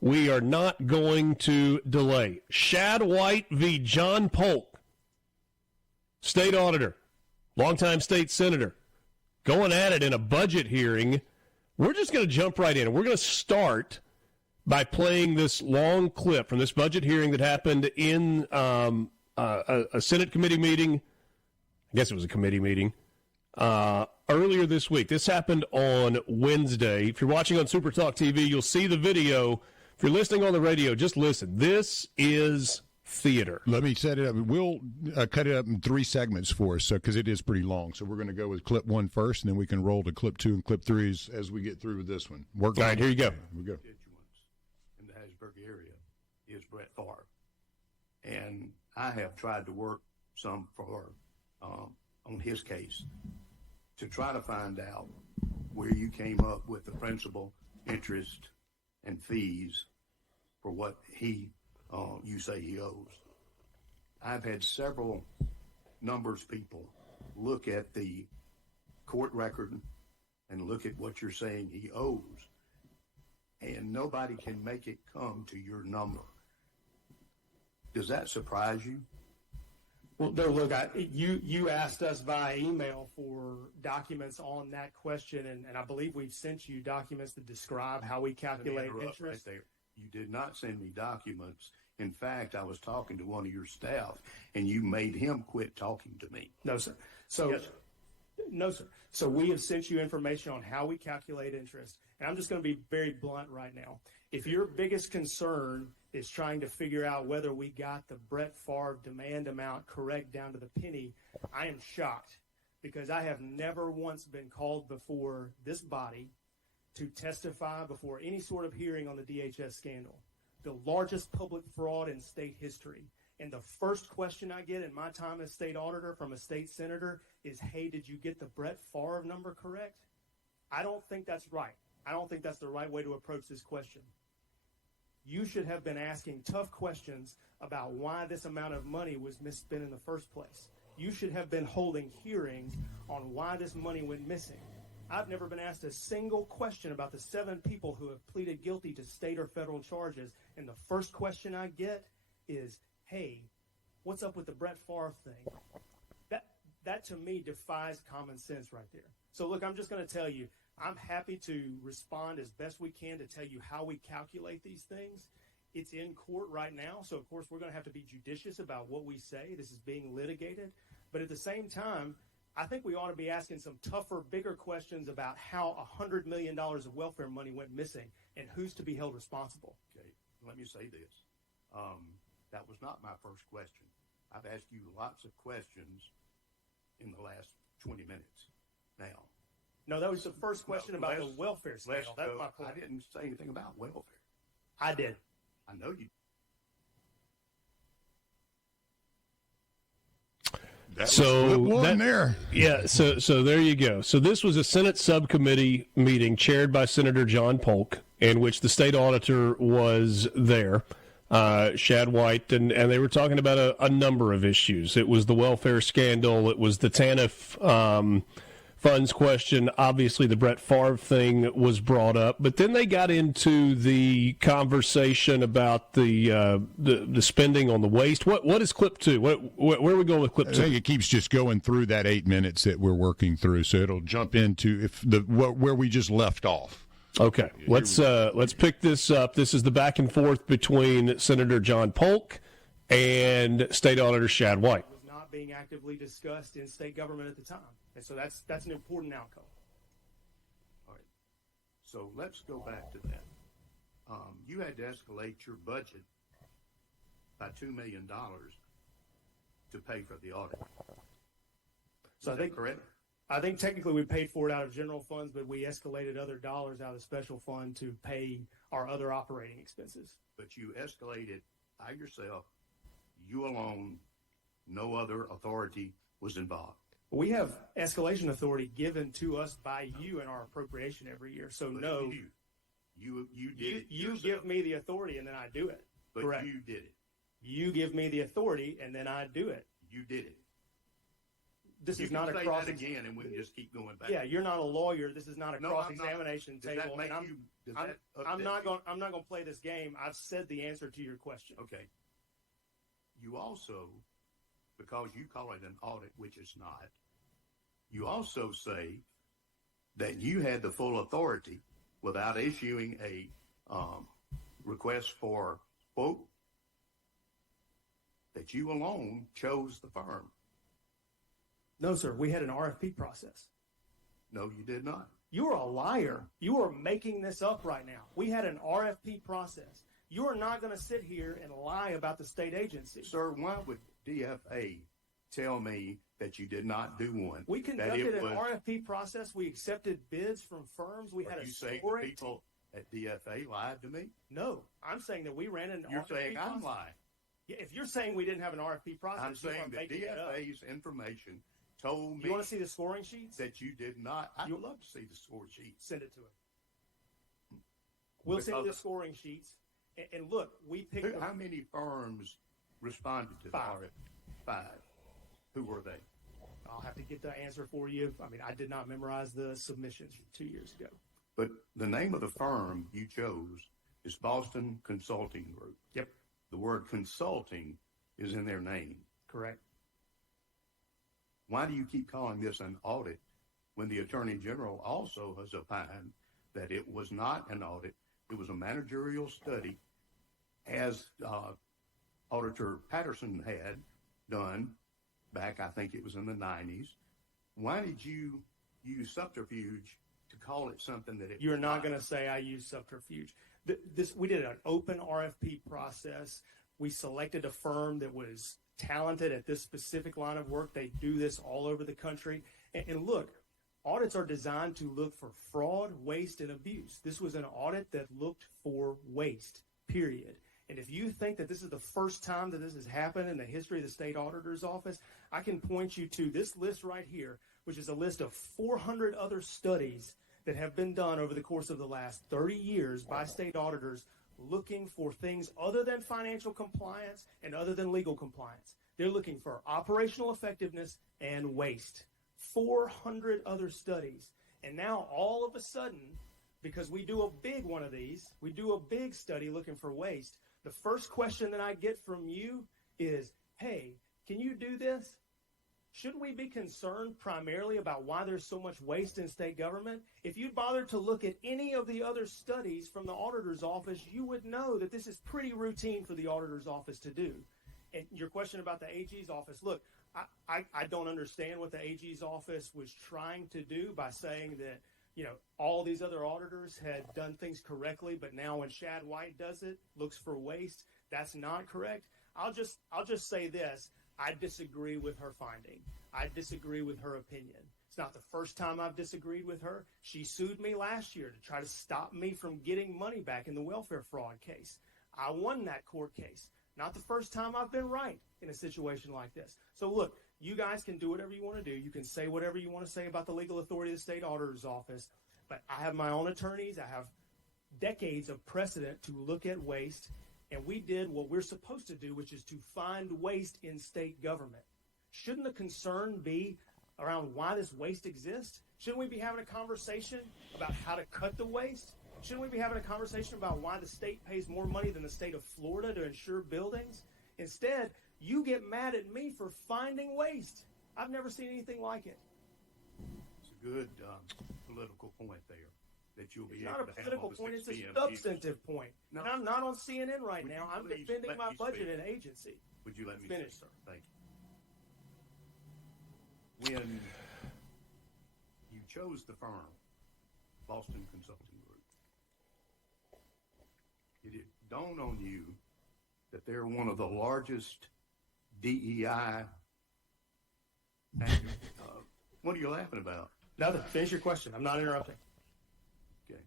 We are not going to delay. Shad White v. John Polk, state auditor, longtime state senator, going at it in a budget hearing. We're just going to jump right in. We're going to start by playing this long clip from this budget hearing that happened in a Senate committee meeting. I guess it was a committee meeting earlier this week. This happened on Wednesday. If you're watching on SuperTalk TV, you'll see the video. If you're listening on the radio, just listen. This is theater. Let me set it up. We'll cut it up in 3 segments for us because it is pretty long. So we're going to go with clip 1 first, and then we can roll to clip 2 and clip 3 as we get through with this one. All right, here you go. Here we go. In the Hattiesburg area is Brett Favre. And I have tried to work some for on his case to try to find out where you came up with the principal, interest, and fees for what you say he owes. I've had several numbers people look at the court record and look at what you're saying he owes, and nobody can make it come to your number. Does that surprise you? Well, no, look, you asked us via email for documents on that question, and I believe we've sent you documents that describe how we calculate interest. Right there. You did not send me documents. In fact, I was talking to one of your staff, and you made him quit talking to me. No, sir. So, yes, sir. No, sir. So we have sent you information on how we calculate interest, and I'm just going to be very blunt right now. If your biggest concern is trying to figure out whether we got the Brett Favre demand amount correct down to the penny, I am shocked because I have never once been called before this body to testify before any sort of hearing on the DHS scandal, the largest public fraud in state history. And the first question I get in my time as state auditor from a state senator is, hey, did you get the Brett Favre number correct? I don't think that's right. I don't think that's the right way to approach this question. You should have been asking tough questions about why this amount of money was misspent in the first place. You should have been holding hearings on why this money went missing. I've never been asked a single question about the 7 people who have pleaded guilty to state or federal charges, and the first question I get is, hey, what's up with the Brett Favre thing? That to me defies common sense right there. So look, I'm just going to tell you, I'm happy to respond as best we can to tell you how we calculate these things. It's in court right now, so of course we're going to have to be judicious about what we say. This is being litigated. But at the same time, I think we ought to be asking some tougher, bigger questions about how $100 million of welfare money went missing and who's to be held responsible. Okay, let me say this. That was not my first question. I've asked you lots of questions in the last 20 minutes now. No, that was the first question about the welfare scandal. That's my point. I didn't say anything about welfare. I did. I know you. There. Yeah, so there you go. So this was a Senate subcommittee meeting chaired by Senator John Polk, in which the state auditor was there, Shad White, and they were talking about a number of issues. It was the welfare scandal. It was the TANF funds question. Obviously, the Brett Favre thing was brought up, but then they got into the conversation about the spending on the waste. What is clip 2? Where are we going with clip 2? I think it keeps just going through that 8 minutes that we're working through, so it'll jump into where we just left off. Okay, let's pick this up. This is the back and forth between Senator John Polk and State Auditor Shad White. It was not being actively discussed in state government at the time. And so that's an important outcome. All right. So let's go back to that. You had to escalate your budget by $2 million to pay for the audit. So I think correct? I think technically we paid for it out of general funds, but we escalated other dollars out of the special fund to pay our other operating expenses. But you escalated by yourself, you alone, no other authority was involved. We have escalation authority given to us by you in our appropriation every year. So but no, you did it. You give me the authority and then I do it. But correct. You did it. You give me the authority and then I do it. You did it. this You is can not a say cross. that again, and we can just keep going back. Yeah, you're not a lawyer. This is not a No, I'm not. cross-examination Does table. that make and you? Does I'm, that I'm upset not you? going. I'm not going to play this game. I've said the answer to your question. Okay. You also, because you call it an audit, which it's not, you also say that you had the full authority without issuing a request for quote, that you alone chose the firm. No, sir. We had an RFP process. No, you did not. You are a liar. You are making this up right now. We had an RFP process. You are not going to sit here and lie about the state agency. Sir, why would DFA tell me that you did not do one? We That conducted it an was- RFP process. We accepted bids from firms. We had Are a you saying the scoring people at DFA lied to me? No, I'm saying that we ran an You're RFP saying process. I'm lying. Yeah, if you're saying we didn't have an RFP process, I'm you saying are that making it up. DFA's information told me You want to see the scoring sheets? that you did not. I'd love to see the score sheets. Send it to him. We'll send you the Because- scoring sheets. And look, we picked How many firms responded to the Five. audit? 5. Who were they? I'll have to get the answer for you. I mean, I did not memorize the submissions from 2 years ago. But the name of the firm you chose is Boston Consulting Group. Yep, The word consulting is in their name. correct. Why do you keep calling this an audit when the Attorney General also has opined that it was not an audit, it was a managerial study, as Auditor Patterson had done back, I think it was in the 90s. Why did you use subterfuge to call it something that it You're was not going to say I use subterfuge. We did an open RFP process. We selected a firm that was talented at this specific line of work. They do this all over the country. And look, audits are designed to look for fraud, waste, and abuse. This was an audit that looked for waste, period. And if you think that this is the first time that this has happened in the history of the state auditor's office, I can point you to this list right here, which is a list of 400 other studies that have been done over the course of the last 30 years by state auditors looking for things other than financial compliance and other than legal compliance. They're looking for operational effectiveness and waste. 400 other studies. And now all of a sudden, because we do a big one of these, we do a big study looking for waste, the first question that I get from you is, hey, can you do this? Shouldn't we be concerned primarily about why there's so much waste in state government? If you'd bothered to look at any of the other studies from the auditor's office, you would know that this is pretty routine for the auditor's office to do. And your question about the AG's office, look, I don't understand what the AG's office was trying to do by saying that, you know, all these other auditors had done things correctly, but now when Shad White does it, looks for waste. That's not correct. I'll just say this. I disagree with her finding. I disagree with her opinion. It's not the first time I've disagreed with her. She sued me last year to try to stop me from getting money back in the welfare fraud case. I won that court case. Not the first time I've been right in a situation like this. So look, you guys can do whatever you want to do. You can say whatever you want to say about the legal authority of the state auditor's office, but I have my own attorneys. I have decades of precedent to look at waste. And we did what we're supposed to do, which is to find waste in state government. Shouldn't the concern be around why this waste exists? Shouldn't we be having a conversation about how to cut the waste? Shouldn't we be having a conversation about why the state pays more money than the state of Florida to insure buildings? Instead, you get mad at me for finding waste. I've never seen anything like it. It's a good political point there. That you'll be It's able not a to have political on the point, 6 it's a p.m. substantive point. No. And I'm not on CNN right Would now. you I'm please defending let my me budget speak? and agency. Would you let me Finish, speak? sir. Thank you. When you chose the firm, Boston Consulting Group, did it dawn on you that they're one of the largest DEI? What are you laughing about? Nothing. Finish your question. I'm not interrupting. Okay.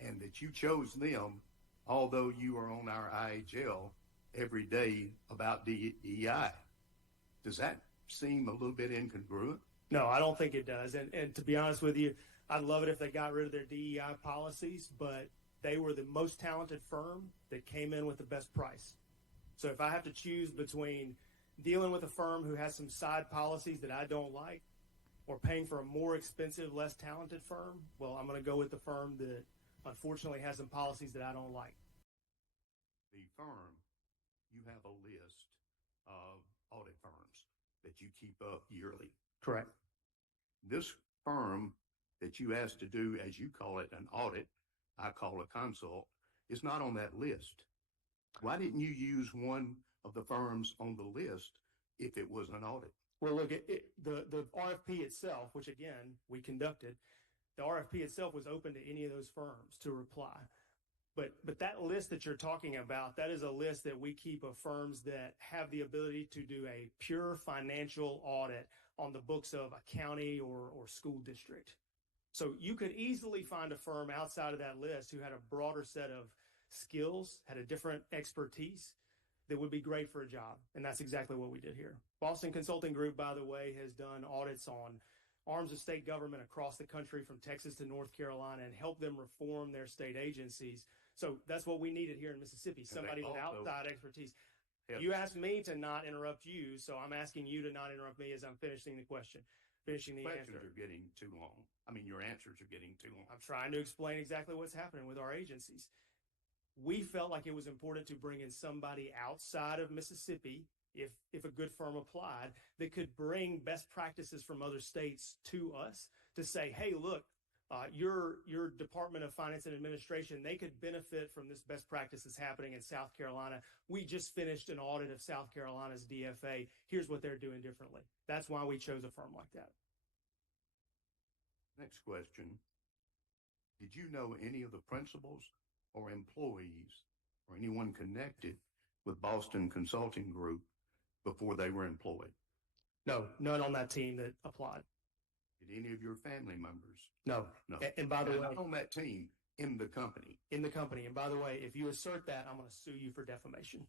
And that you chose them, although you are on our IHL every day about DEI. Does that seem a little bit incongruent? No, I don't think it does. And to be honest with you, I'd love it if they got rid of their DEI policies, but they were the most talented firm that came in with the best price. So if I have to choose between dealing with a firm who has some side policies that I don't like, or paying for a more expensive, less talented firm, well, I'm going to go with the firm that unfortunately has some policies that I don't like. The firm, you have a list of audit firms that you keep up yearly. Correct. This firm that you asked to do, as you call it, an audit, I call a consult, is not on that list. Why didn't you use one of the firms on the list if it was an audit? Well, look, the RFP itself, which again we conducted, the RFP itself was open to any of those firms to reply. But that list that you're talking about, that is a list that we keep of firms that have the ability to do a pure financial audit on the books of a county or school district. So you could easily find a firm outside of that list who had a broader set of skills, had a different expertise that would be great for a job. And that's exactly what we did here. Boston Consulting Group, by the way, has done audits on arms of state government across the country from Texas to North Carolina and helped them reform their state agencies. So that's what we needed here in Mississippi, somebody with outside expertise. Yes. You asked me to not interrupt you, so I'm asking you to not interrupt me as I'm finishing the question, finishing the Questions answer. are getting too long. I mean, your answers are getting too long. I'm trying to explain exactly what's happening with our agencies. We felt like it was important to bring in somebody outside of Mississippi, if a good firm applied, that could bring best practices from other states to us to say, hey, look, your Department of Finance and Administration, they could benefit from this best practices happening in South Carolina. We just finished an audit of South Carolina's DFA. Here's what they're doing differently. That's why we chose a firm like that. Next question. Did you know any of the principals or employees or anyone connected with Boston Consulting Group before they were employed? No, none on that team that applied. Did any of your family members? No. No. And by the way, not on that team, in the company. in the company. And by the way, if you assert that, I'm going to sue you for defamation.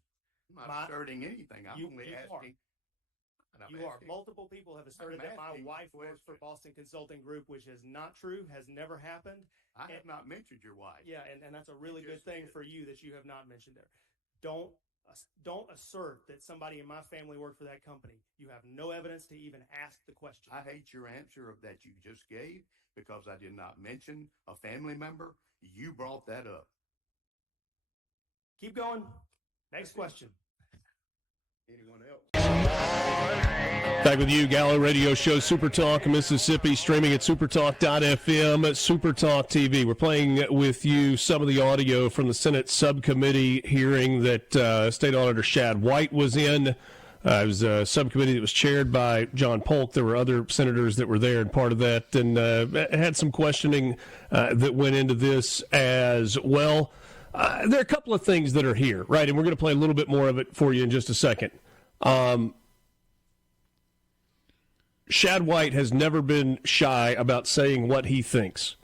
I'm not asserting anything. I'm You- only you are. asking. and I'm You are. asking- Multiple people have asserted that my asking wife works for questions. Boston Consulting Group, which is not true, has never happened. I have not mentioned your wife. Yeah, and that's a really You good just thing did. for you that you have not mentioned there. Don't assert that somebody in my family worked for that company. You have no evidence to even ask the question. I hate your answer of that you just gave because I did not mention a family member. You brought that up. Keep going. Next question. Anyone else? Back with you, Gallo Radio Show, SuperTalk Mississippi, streaming at supertalk.fm, SuperTalk TV. We're playing with you some of the audio from the Senate subcommittee hearing that State Auditor Shad White was in. It was a subcommittee that was chaired by John Polk. There were other senators that were there and part of that, and had some questioning that went into this as well. There are a couple of things that are here, right? And we're going to play a little bit more of it for you in just a second. Shad White has never been shy about saying what he thinks.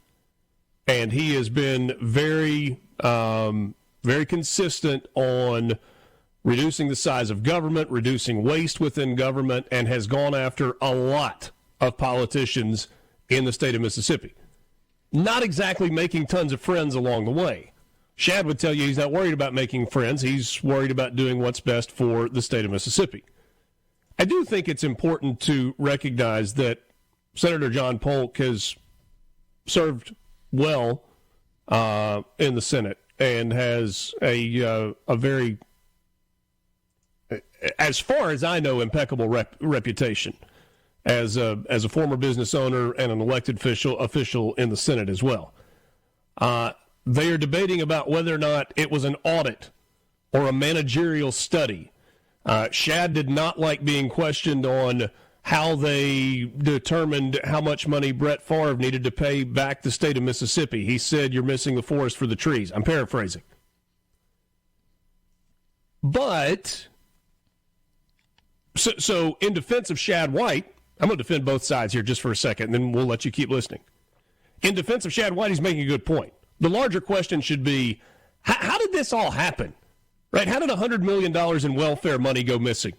And he has been very, very consistent on reducing the size of government, reducing waste within government, and has gone after a lot of politicians in the state of Mississippi. Not exactly making tons of friends along the way. Shad would tell you he's not worried about making friends. He's worried about doing what's best for the state of Mississippi. I do think it's important to recognize that Senator John Polk has served well in the Senate and has a very, as far as I know, impeccable reputation as a former business owner and an elected official in the Senate as well. They are debating about whether or not it was an audit or a managerial study. Shad did not like being questioned on how they determined how much money Brett Favre needed to pay back the state of Mississippi. He said, "You're missing the forest for the trees." I'm paraphrasing. But, so in defense of Shad White, I'm going to defend both sides here just for a second, and then we'll let you keep listening. In defense of Shad White, he's making a good point. The larger question should be, how did this all happen? Right? How did $100 million in welfare money go missing,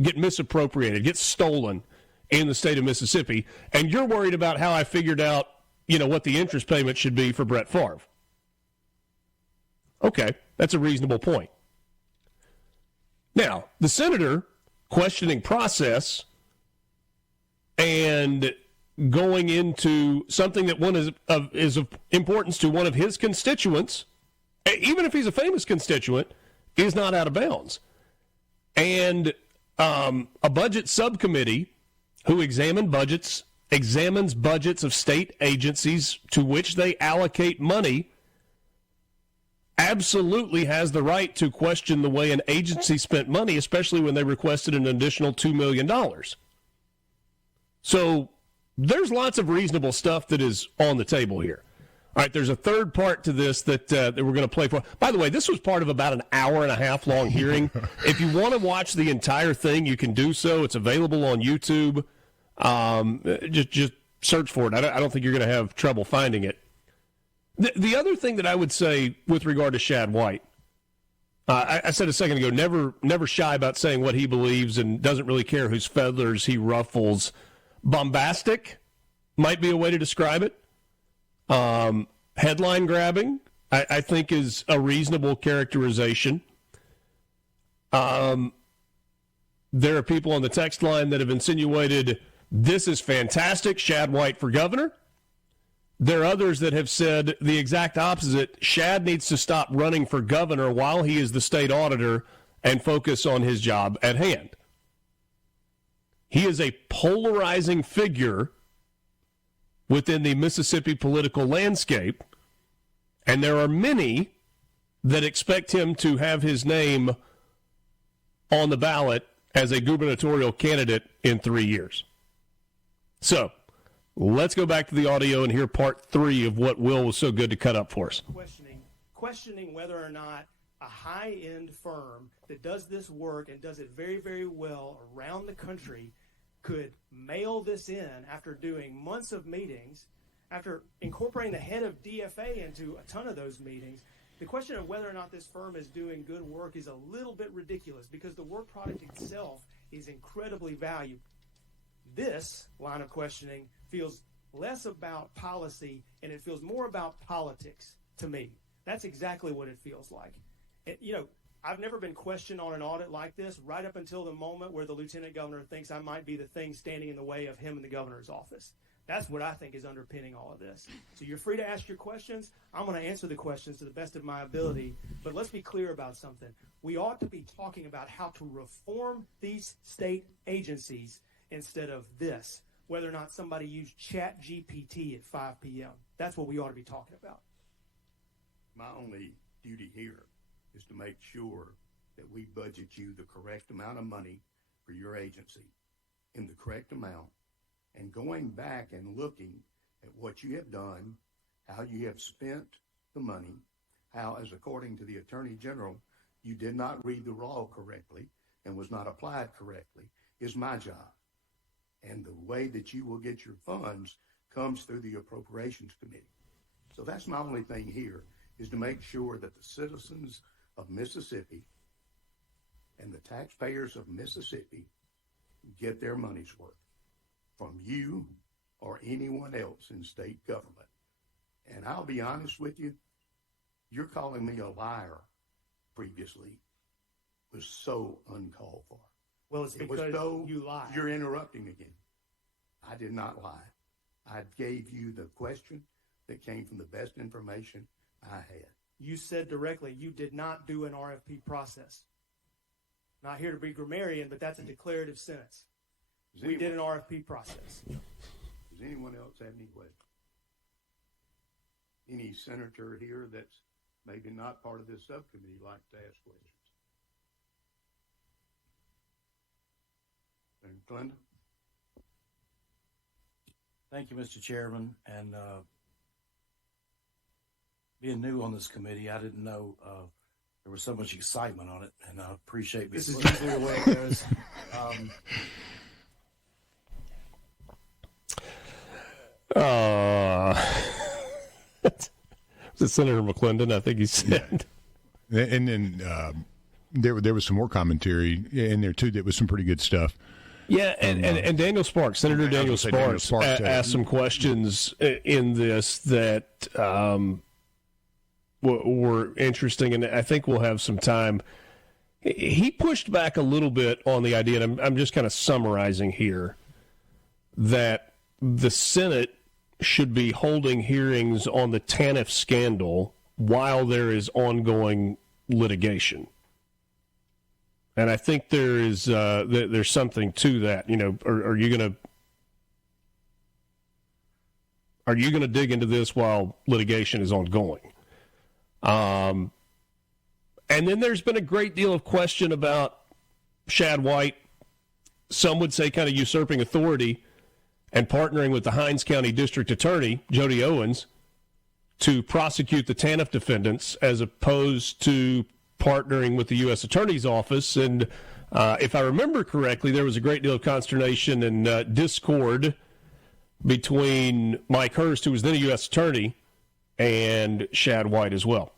get misappropriated, get stolen in the state of Mississippi? And you're worried about how I figured out, what the interest payment should be for Brett Favre. Okay, that's a reasonable point. Now, the senator questioning process and going into something that is of importance to one of his constituents, even if he's a famous constituent, is not out of bounds. And a budget subcommittee who examines budgets of state agencies to which they allocate money absolutely has the right to question the way an agency spent money, especially when they requested an additional $2 million. So there's lots of reasonable stuff that is on the table here. All right, there's a third part to this that we're going to play for. By the way, this was part of about an hour and a half long hearing. If you want to watch the entire thing, you can do so. It's available on YouTube. Just search for it. I don't think you're going to have trouble finding it. The other thing that I would say with regard to Shad White, I said a second ago, never shy about saying what he believes and doesn't really care whose feathers he ruffles. Bombastic might be a way to describe it. Headline grabbing, I think, is a reasonable characterization. There are people on the text line that have insinuated, this is fantastic, Shad White for governor. There are others that have said the exact opposite. Shad needs to stop running for governor while he is the state auditor and focus on his job at hand. He is a polarizing figure within the Mississippi political landscape, and there are many that expect him to have his name on the ballot as a gubernatorial candidate in 3 years. So, let's go back to the audio and hear part 3 of what Will was so good to cut up for us. Questioning whether or not a high-end firm that does this work and does it very, very well around the country could mail this in after doing months of meetings, after incorporating the head of DFA into a ton of those meetings. The question of whether or not this firm is doing good work is a little bit ridiculous because the work product itself is incredibly valuable. This line of questioning feels less about policy and it feels more about politics to me. That's exactly what it feels like. I've never been questioned on an audit like this right up until the moment where the lieutenant governor thinks I might be the thing standing in the way of him in the governor's office. That's what I think is underpinning all of this. So you're free to ask your questions. I'm going to answer the questions to the best of my ability. But let's be clear about something. We ought to be talking about how to reform these state agencies instead of this, whether or not somebody used ChatGPT at 5 p.m. That's what we ought to be talking about. My only duty here is to make sure that we budget you the correct amount of money for your agency in the correct amount, and going back and looking at what you have done, how you have spent the money, how, as according to the Attorney General, you did not read the law correctly and was not applied correctly, is my job. And the way that you will get your funds comes through the Appropriations Committee. So that's my only thing here, is to make sure that the citizens of Mississippi and the taxpayers of Mississippi get their money's worth from you or anyone else in state government. And I'll be honest with you, you're calling me a liar previously was so uncalled for. Well, it's because you lied. You're interrupting again. I did not lie. I gave you the question that came from the best information I had. You said directly you did not do an RFP process. Not here to be grammarian, but that's a declarative sentence. We did an RFP process. Does anyone else have any questions? Any senator here that's maybe not part of this subcommittee like to ask questions? And Glenda? Thank you, Mr. Chairman. And being new on this committee, I didn't know there was so much excitement on it, and I appreciate this. Is usually the way it goes. Was it Senator McClendon? I think he said. And then there was some more commentary in there too. That was some pretty good stuff. Yeah, and Daniel Sparks, Senator Daniel Sparks, asked some questions in this that were interesting, and I think we'll have some time. he pushed back a little bit on the idea, and I'm just kind of summarizing here, that the Senate should be holding hearings on the TANF scandal while there is ongoing litigation. And I think there's something to that. You know, are you going to dig into this while litigation is ongoing? And then there's been a great deal of question about Shad White. Some would say kind of usurping authority and partnering with the Hinds County District Attorney, Jody Owens, to prosecute the TANF defendants as opposed to partnering with the U.S. Attorney's Office. And if I remember correctly, there was a great deal of consternation and discord between Mike Hurst, who was then a U.S. Attorney, and Shad White as well.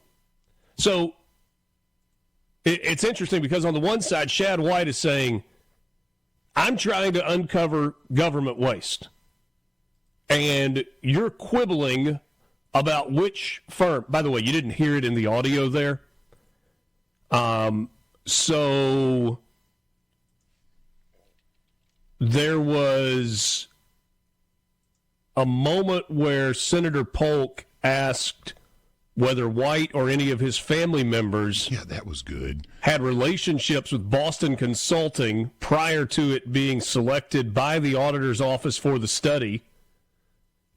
So it's interesting because on the one side, Shad White is saying, I'm trying to uncover government waste. And you're quibbling about which firm. By the way, you didn't hear it in the audio there. So there was a moment where Senator Polk asked whether White or any of his family members that was good. had relationships with Boston Consulting prior to it being selected by the auditor's office for the study.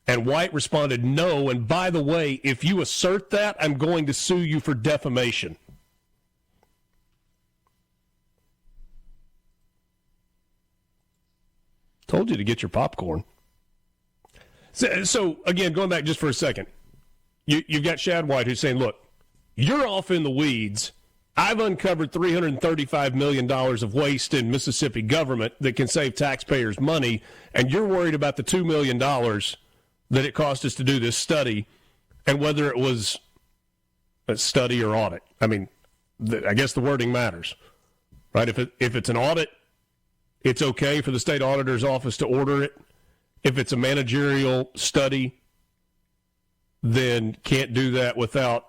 And White responded, no. And by the way, if you assert that, I'm going to sue you for defamation. Told you to get your popcorn. So again, going back just for a second, you've got Shad White who's saying, look, you're off in the weeds. I've uncovered $335 million of waste in Mississippi government that can save taxpayers money, and you're worried about the $2 million that it cost us to do this study and whether it was a study or audit. I mean, I guess the wording matters, right? If it's an audit, it's okay for the state auditor's office to order it. If it's a managerial study, then can't do that without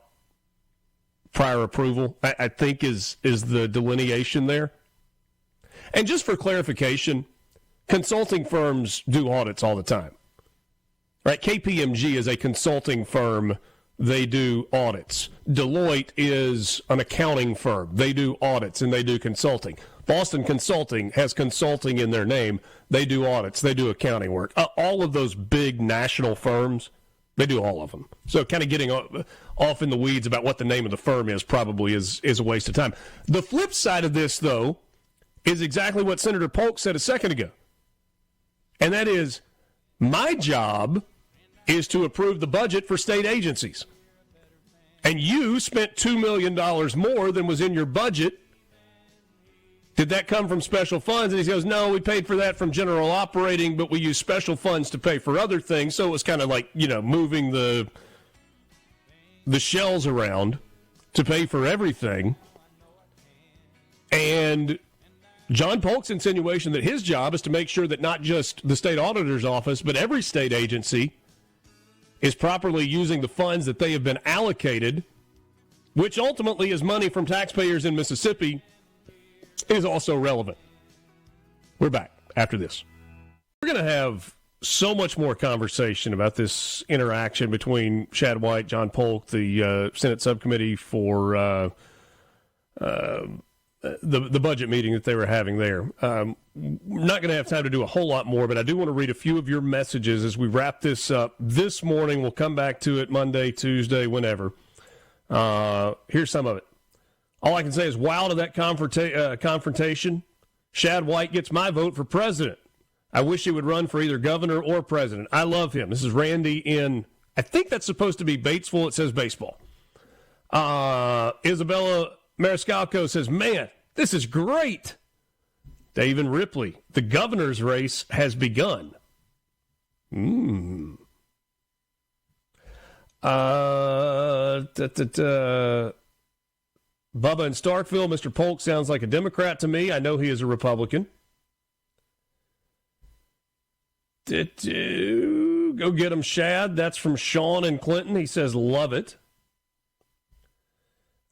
prior approval, I think is the delineation there. And just for clarification, consulting firms do audits all the time. Right? KPMG is a consulting firm. They do audits. Deloitte is an accounting firm. They do audits and they do consulting. Boston Consulting has consulting in their name. They do audits. They do accounting work. All of those big national firms, they do all of them. So kind of getting off in the weeds about what the name of the firm is probably is a waste of time. The flip side of this, though, is exactly what Senator Polk said a second ago. And that is, my job is to approve the budget for state agencies. And you spent $2 million more than was in your budget. Did that come from special funds? And he goes, no, we paid for that from general operating, but we used special funds to pay for other things. So it was kind of like, moving the shells around to pay for everything. And John Polk's insinuation that his job is to make sure that not just the state auditor's office, but every state agency is properly using the funds that they have been allocated, which ultimately is money from taxpayers in Mississippi, is also relevant. We're back after this. We're going to have so much more conversation about this interaction between Shad White, John Polk, the Senate subcommittee for the budget meeting that they were having there. Not going to have time to do a whole lot more, but I do want to read a few of your messages as we wrap this up this morning. We'll come back to it Monday, Tuesday, whenever. Here's some of it. All I can say is, wow to that confrontation. Shad White gets my vote for president. I wish he would run for either governor or president. I love him. This is Randy in, I think that's supposed to be Batesville. It says baseball. Isabella Mariscalco says, man, this is great. David Ripley, the governor's race has begun. Bubba in Starkville, Mr. Polk sounds like a Democrat to me. I know he is a Republican. Go get him, Shad. That's from Sean in Clinton. He says, love it.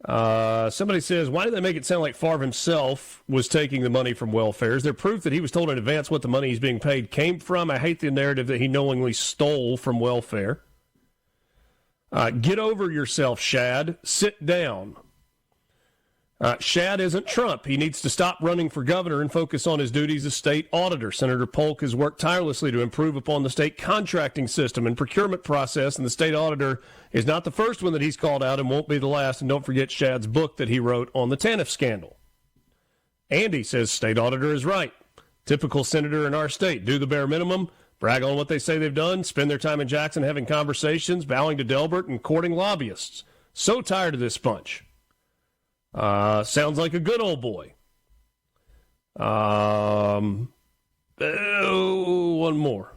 Somebody says, why did they make it sound like Favre himself was taking the money from welfare? Is there proof that he was told in advance what the money he's being paid came from? I hate the narrative that he knowingly stole from welfare. Get over yourself, Shad. Sit down. Shad isn't Trump. He needs to stop running for governor and focus on his duties as state auditor. Senator Polk has worked tirelessly to improve upon the state contracting system and procurement process, and the state auditor is not the first one that he's called out and won't be the last. And don't forget Shad's book that he wrote on the TANF scandal. Andy says state auditor is right. Typical senator in our state. Do the bare minimum, brag on what they say they've done, spend their time in Jackson having conversations, bowing to Delbert, and courting lobbyists. So tired of this bunch. Sounds like a good old boy. One more.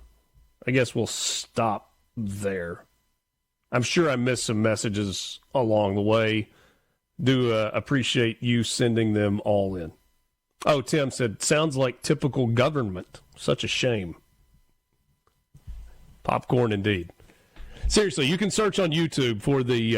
I guess we'll stop there. I'm sure I missed some messages along the way. Do appreciate you sending them all in. Oh, Tim said, sounds like typical government. Such a shame. Popcorn indeed. Seriously, you can search on YouTube for the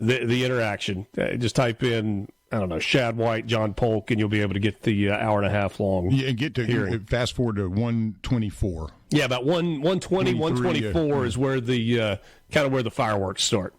interaction. Just type in, I don't know, Shad White, John Polk, and you'll be able to get the hour and a half long get to hearing. Fast forward to 124. Yeah, about 120, 124 is where the kind of where the fireworks start.